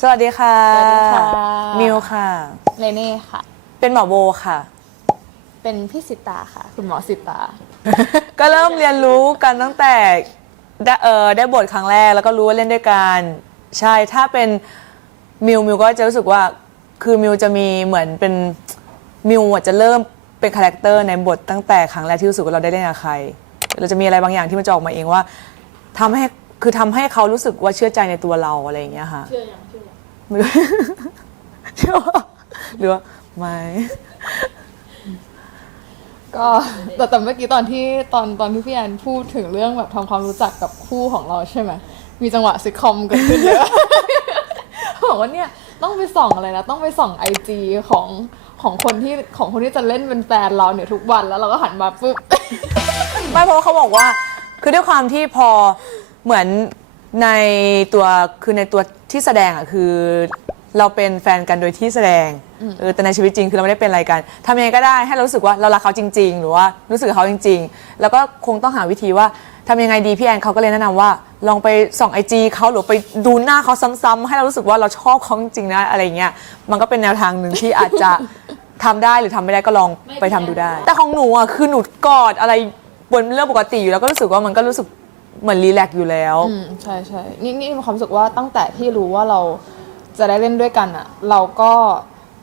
สวัสดีค่ะ สวัสดีค่ะ มิวค่ะเรเน่ค่ะ เป็นหมอโบค่ะ เป็นพี่สิตาค่ะ คุณหมอสิตา ก็เริ่มเรียนรู้กันตั้งแต่ได้เออได้บทครั้งแรกแล้วก็รู้ว่าเล่นด้วยกันใช่ถ้าเป็นมิวมิวก็จะรู้สึกว่าคือมิวจะมีเหมือนเป็นมิวอะจะเริ่มเป็นคาแรคเตอร์ในบทตั้งแต่ครั้งแรกที่รู้สึกว่าเราได้เล่นกับใคร เราจะมีอะไรบางอย่างที่มันจะออกมาเองว่าทำให้คือทำให้เขารู้สึกว่าเชื่อใจในตัวเราอะไรอย่างเงี้ยค่ะ เชื่อยังเชื่อยัง ไม่รู้เชื่อว่าหรือว่าไม่ก็แต่แต่เมื่อกี้ตอนที่ตอนตอนที่พี่แอนพูดถึงเรื่องแบบทำความรู้จักกับคู่ของเราใช่ไหมมีจังหวะซิทคอมเกิดขึ้นเยอะบอกว่าเนี่ยต้องไปส่องอะไรนะต้องไปส่องไอจีของของคนที่ของคนที่จะเล่นเป็นแฟนเราเนี่ยทุกวันแล้วเราก็หันมาปุ๊บไม่เพราะว่าเขาบอกว่า คือด้วยความที่พอเหมือน ในตัวคือในตัวที่แสดงอะคือเราเป็นแฟนกันโดยที่แสดงเออแต่ในชีวิตจริงคือเราไม่ได้เป็นอะไรกันทำยังไงก็ได้ให้เรารู้สึกว่าเรารักเขาจริง ๆ หรือว่ารู้สึกกับเขาจริง ๆ แล้วก็คงต้องหาวิธีว่าทำยังไงดีพี่แอนเขาก็เลยแนะนำว่า ลองไปส่องไอจีเขาหรือไปดูหน้าเขาซ้ำๆให้เรารู้สึกว่าเราชอบเขาจริงๆนะอะไรเงี้ยมันก็เป็นแนวทางหนึ่งที่อาจจะ ทำได้หรือทำไม่ได้ก็ลองไปทำดูได้ แต่ของหนูอะคือหนูกอดอะไรบนเรื่องปกติอยู่แล้วก็รู้สึกว่ามันก็รู้สึก เหมือนรีแลกซ์อยู่แล้ว อืมใช่ใช่นี่นี่มีความรู้สึกว่าตั้งแต่ที่รู้ว่าเราจะได้เล่นด้วยกันอะเราก็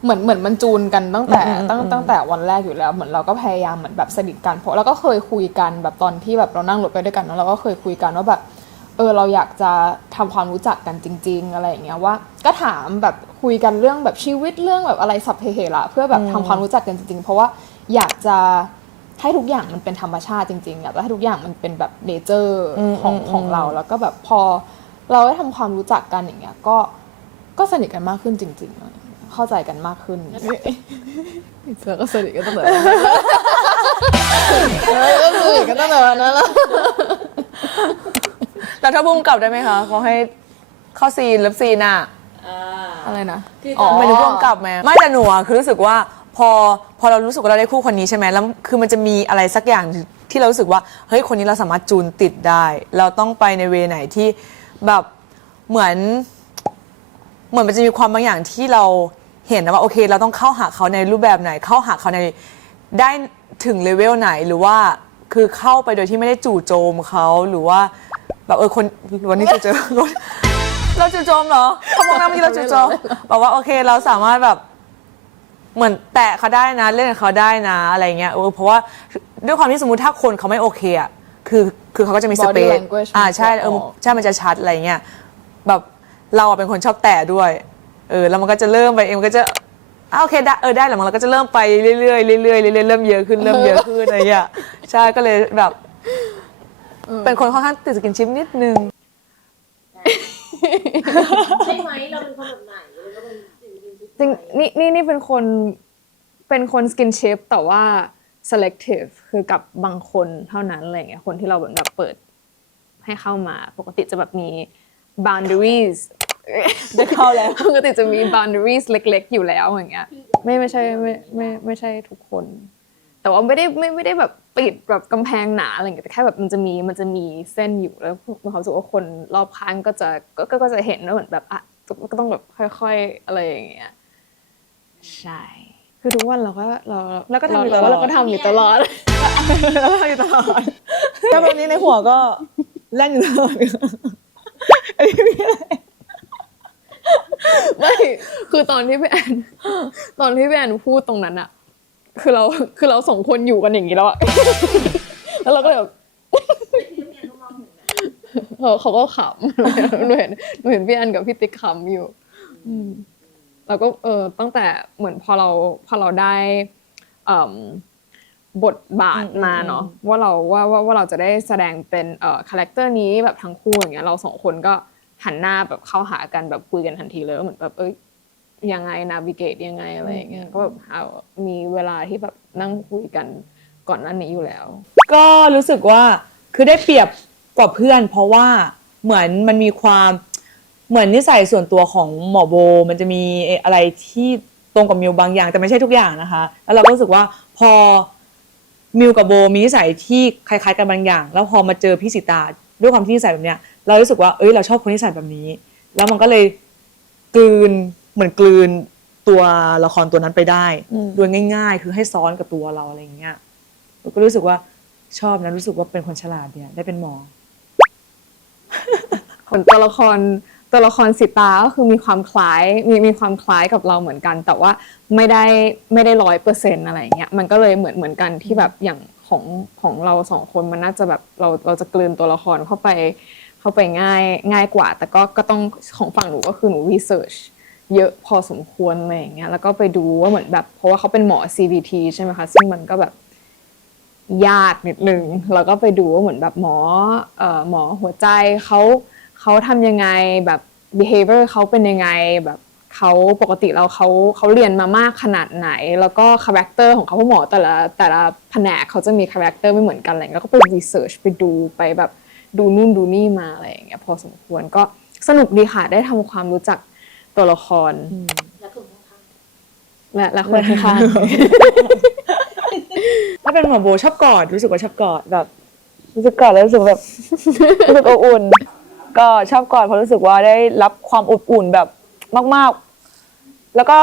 เหมือนเหมือนมันจูนกันตั้งแต่อืมอืมตั้งอืมตั้งแต่วันแรกอยู่แล้ว เหมือนเราก็พยายามเหมือนแบบสนิทกันเพราะเราก็เคยคุยกันแบบตอนที่แบบเรานั่งรถไปด้วยกันเนอะเราก็เคยคุยกันว่าแบบเออเราอยากจะทำความรู้จักกันจริง ๆ อะไรอย่างเงี้ยว่า ก็ถามแบบคุยกันเรื่องแบบชีวิตเรื่องแบบอะไรสัพเพเหระเพื่อแบบทำความรู้จักกันจริงๆ เพราะว่าอยากจะ ให้ทุกอย่างมันเป็นธรรมชาติจริงๆอยากจะให้ทุกอย่างมันเป็นแบบเนเจอร์ของของเรา แล้วก็แบบพอเราได้ทำความรู้จักกันอย่างเงี้ยก็ก็สนิทกันมากขึ้นจริงๆอะเข้าใจกันมากขึ้นเสือก็สนิทกันตั้งแต่วันนั้นเออก็สนิทกันตั้งแต่วันนั้นแล้วแต่ถ้าพุ่มกลับได้ไหมคะเขาให้เข้าซีนเลิฟซีนอะอะไรนะอ๋อไม่รู้พุ่มกลับไหมไม่แต่หนูอะคือรู้สึกว่า พอพอเรารู้สึกว่าเราได้คู่คนนี้ใช่ไหมแล้วคือมันจะมีอะไรสักอย่างที่เรารู้สึกว่าเฮ้ยคนนี้เราสามารถจูนติดได้ เราต้องไปในเวไหนที่แบบเหมือน เหมือนมันจะมีความบางอย่างที่เราเห็นนะว่าโอเค เราต้องเข้าหาเขาในรูปแบบไหน เข้าหาเขาในได้ถึงเลเวลไหนหรือว่าคือเข้าไปโดยที่ไม่ได้จู่โจมเขาหรือว่าแบบเออคนวันนี้จู่โจมเราจู่โจมเหรอเขามองหน้าเมื่อกี้เราจู่โจมบอกว่าโอเค เราสามารถแบบ เหมือนแตะเขาได้นะเล่นกับเขาได้นะอะไรเงี้ยเออเพราะว่าด้วยความที่สมมติถ้าคนเขาไม่โอเคอะคือคือเขาก็จะมีส Body เปซ language อ่าใช่มันจะเออออก ใช่มันจะชัดอะไรเงี้ยแบบเราอะเป็นคนชอบแตะด้วยเออแล้วมันก็จะเริ่มไปเองมันก็จะอ่าโอเคได้เออได้แล้วมันเราก็จะเริ่มไปเรื่อยๆเรื่อยๆเรื่อยๆเริ่มเยอะขึ้นเริ่มเยอะขึ้นอะไรเงี้ยใช่ก็เลยแบบเป็นคนค่อนข้างติดสกินชิปนิดนึง ใช่ไหมเราเป็นคนแบบไหน จริงนี่นี่นี่เป็นคนเป็นคนสกินเชฟแต่ว่า selective คือกับบางคนเท่านั้นอะไรอย่างเงี้ยคนที่เราเหมือนแบบเปิดให้เข้ามาปกติจะแบบมี boundaries ได้เข้าแล้วปกติจะมี boundaries เล็ก ๆ อยู่แล้วอย่างเงี้ยไม่ไม่ใช่ไม่ไม่ไม่ใช่ทุกคน แต่ว่าไม่ได้ไม่ไม่ได้แบบปิดแบบกำแพงหนาอะไรอย่างเงี้ยแต่แค่แบบมันจะมีมันจะมีเส้นอยู่แล้วมีความรู้สึกว่าคนรอบข้างก็จะก็ก็ก็จะเห็นว่าเหมือนแบบอะก็ต้องแบบค่อย ๆ อะไรอย่างเงี้ย ใช่ คือทุกวันเราก็เราแล้วก็ทำอยู่ตลอด เราก็ทำอยู่ตลอดอยู่ตลอดแล้วตอนนี้ในหัวก็แล่นอยู่ตลอดอันนี้มีอะไรไม่คือตอนที่พี่แอนตอนที่พี่แอนพูดตรงนั้นอะคือเราคือเราสองคนอยู่กันอย่างนี้แล้วอะแล้วเราก็แบบที่โรงเรียนน้องๆเห็นไหมเออเขาก็ขำหนูเห็นหนูเห็นพี่แอนกับพี่ติ๊กขำอยู่ อืม แล้วก็เออตั้งแต่เหมือนพอเราพอเราได้เอิ่มบทบาทมาเนาะว่าเราว่าว่าว่าเราจะได้แสดงเป็นเอ่อคาแรคเตอร์นี้แบบทั้งคู่อย่างเงี้ยเราสองคนก็หันหน้าแบบเข้าหากันแบบคุยกันทันทีเลยว่าเหมือนแบบเอ้ยยังไงนาวิเกตยังไงอะไรอย่างเงี้ยก็แบบเอามีเวลาที่แบบนั่งคุยกันก่อนหน้านี้อยู่แล้ว ก็รู้สึกว่าคือได้เปรียบกว่าเพื่อน เพราะว่าเหมือนมันมีความ เหมือนนิสัยส่วนตัวของหมอโบ มันจะมีอะไรที่ตรงกับมิวบางอย่าง แต่ไม่ใช่ทุกอย่างนะคะ แล้วเราก็รู้สึกว่าพอมิวกับโบมีนิสัยที่คล้ายๆกันบางอย่าง แล้วพอมาเจอพี่สิตาด้วยความที่นิสัยแบบเนี้ย เรารู้สึกว่าเอ้ยเราชอบคนนิสัยแบบนี้ แล้วมันก็เลยกลืนเหมือนกลืนตัวละครตัวนั้นไปได้อืมโดยง่าย ๆ คือให้ซ้อนกับตัวเราอะไรอย่างเงี้ยเราก็รู้สึกว่าชอบนะรู้สึกว่าเป็นคนฉลาดเนี่ยได้เป็นหมอเหมือนตัวละคร ตัวละครสิตาก็คือมีความคล้ายมีมีความคล้ายกับเราเหมือนกัน แต่ว่าไม่ได้ไม่ได้ร้อยเปอร์เซ็นต์อะไรเงี้ยมันก็เลยเหมือนเหมือนกันที่แบบอย่างของของเราสองคนมันน่าจะแบบเราเราจะกลืนตัวละครเข้าไปเข้าไปง่ายง่ายกว่า แต่ก็ก็ต้องของฝั่งหนูก็คือหนูรีเสิร์ชเยอะพอสมควรอะไรอย่างเงี้ยแล้วก็ไปดูว่าเหมือนแบบ เพราะว่าเขาเป็นหมอ CBT ใช่ไหมคะซึ่งมันก็แบบยากนิดนึงแล้วก็ไปดูว่าเหมือนแบบหมอเอ่อหมอหัวใจเขา เขาทำยังไงแบบ behavior เขาเป็นยังไงแบบเขาปกติเราเขาเขาเรียนมามากขนาดไหน แล้วก็คาแรคเตอร์ของเขาเพราะหมอแต่ละแต่ละแผนกเขาจะมีคาแรคเตอร์ไม่เหมือนกันอะไรเงี้ยแล้วก็ไปรีเสิร์ชไปดูไปแบบดูนู่นดูนี่มาอะไรอย่างเงี้ยพอสมควรก็สนุกดีค่ะได้ทำความรู้จักตัวละครแล้วคนข้างและและคนข้างถ้าเป็นหมอโบชอบกอดรู้สึกว่าชอบกอดแบบ รู้สึกกอดแล้วรู้สึกแบบรู้สึกอบอุ่น ก็ชอบกอดเพราะรู้สึกว่าได้รับความอบอุ่นแบบมาก ๆ แล้วก็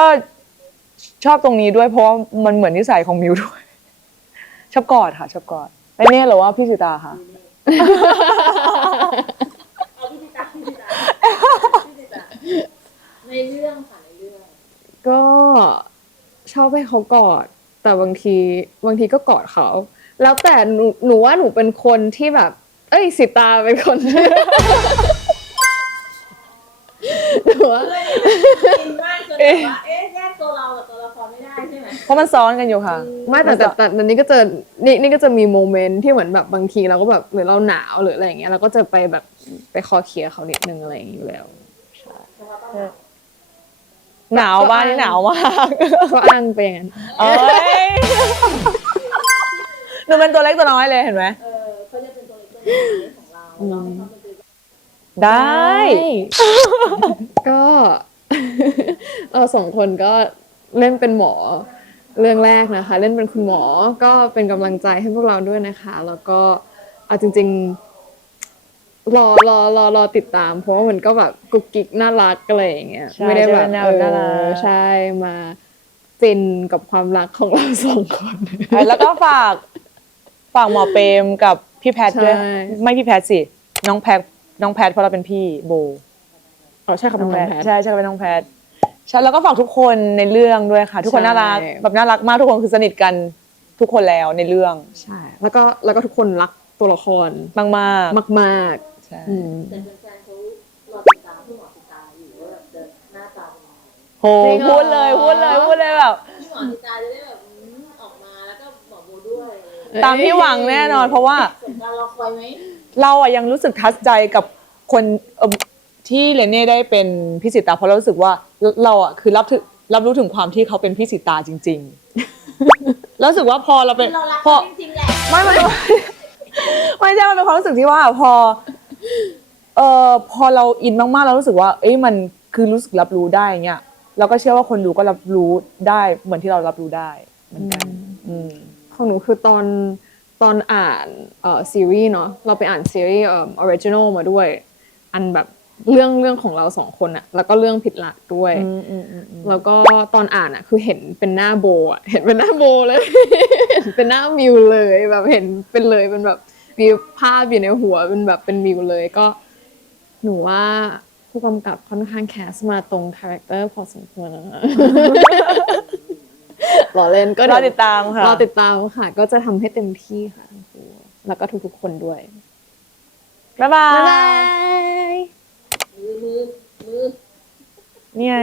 ชอบตรงนี้ด้วยเพราะว่ามันเหมือนนิสัยของมิวด้วย ชอบกอดค่ะ ชอบกอดแล้วเน่เหรอว่าพี่สิตาค่ะ เอาพี่ติตาพี่ติตาพี่ติตาในเรื่องค่ะในเรื่องก็ชอบให้เขากอด แต่บางทีบางทีก็กอดเขา แล้วแต่หนูหนูว่าหนูเป็นคนที่แบบ เอ้ยสิตาเป็นคน หนูว่าอินมากจนแบบว่าเอ๊ะแยกตัวเรากับตัวละครไม่ได้ใช่ไหม เพราะมันซ้อนกันอยู่ค่ะ ไม่แต่แต่แต่แต่นี่ก็จะนี่นี่ก็จะมีโมเมนต์ที่เหมือนแบบบางทีเราก็แบบหรือเราหนาวหรืออะไรอย่างเงี้ยเราก็จะไปแบบไปคอเคลียร์เขานิดนึงอะไรอย่างเงี้ยอยู่แล้ว หนาวบ้านนี่หนาวมากก็อ้างไปอย่างนั้นเอ้ยหนูเป็นตัวเล็กตัวน้อยเลยเห็นไหม เออเขาจะเป็นตัวเล็กตัวน้อยของเราเราให้เขาเป็นตัว ได้ ก็เราสองคนก็เล่นเป็นหมอเรื่องแรกนะคะ เล่นเป็นคุณหมอก็เป็นกำลังใจให้พวกเราด้วยนะคะ แล้วก็เอาจริง ๆ รอรอรอรอติดตาม เพราะว่ามันก็แบบกุกกิกน่ารักอะไรอย่างเงี้ยใช่ไม่ได้แบบจะเป็นแนวแบบน่ารัก เออใช่มาฟินกับความรักของเราสองคน แล้วก็ฝากฝากหมอเปรมกับพี่แพทด้วย ใช่ ไม่พี่แพทสิ น้องแพท น้องแพทเพราะเราเป็นพี่โบอ๋อใช่ครับน้น้อองงแพแพททใช่ใช่เป็นน้องแพทใช่แล้วก็ฝากทุกคนในเรื่องด้วยค่ะ ทุกคนใช่น่ารักแบบน่ารักมากทุกคนคือสนิทกันทุกคนแล้วในเรื่องใช่แล้วก็แล้วก็ทุกคนรักตัวละครมากมากมากๆใช่ๆอืมแต่แฟนๆเขารอติดตามพี่หมอติดตามอยู่ว่าแบบจะหน้าตาเป็นยังไงโหพูดเลยพูดเลยพูดเลยแบบพี่หมอติดตามจะได้แบบอืมออกมาแล้วก็หมอโบด้วยอะไรอย่างเงี้ยตามที่หวังแน่นอน เพราะว่าสมการรอคอยไหม เราอะยังรู้สึกทัชใจกับคนเอิ่มที่เลเน่ได้เป็นพี่สิตาเพราะเรารู้สึกว่าเราอะคือรับถึงรับรู้ถึงความที่เขาเป็นพี่สิตาจริงๆแล้วรู้สึกว่าพอเราเป็นเรารักพอ เขาจริงๆแหละไม่ไม่ไม่ไม่ใช่มันเป็นความรู้สึกที่ว่าพอ เอ่อพอเราอินมากๆเรารู้สึกว่า เอ้ยมันคือรู้สึกรับรู้ได้เงี้ยเราก็เชื่อว่าคนดูก็รับรู้ได้เหมือนที่เรารับรู้ได้เหมือนกัน อืม ของหนูคือตอน ตอนอ่านเอ่อซีรีส์เนาะเราไปอ่านซีรีส์เอ่อออริจินอลมาด้วย อันแบบเรื่องเรื่องของเราสองคนอะแล้วก็เรื่องผิดหลักด้วยอืมอืมอืมอืมแล้วก็ตอนอ่านอะคือเห็นเป็นหน้าโบอะเห็นเป็นหน้าโบเลย เห็นเป็นหน้ามิวเลยแบบเห็นเป็นเลยเป็นแบบมีภาพอยู่ในหัวเป็นแบบเป็นมิวเลยก็ หนูว่าผู้กำกับค่อนข้างแคสมาตรงคาแรคเตอร์พอสมควรนะ รอเล่นก็รอติดตามค่ะ รอติดตามค่ะ ก็จะทำให้เต็มที่ค่ะทั้งคู่แล้วก็ทุกๆคนด้วย บ๊ายบาบ๊ายบาย ย นี่ไง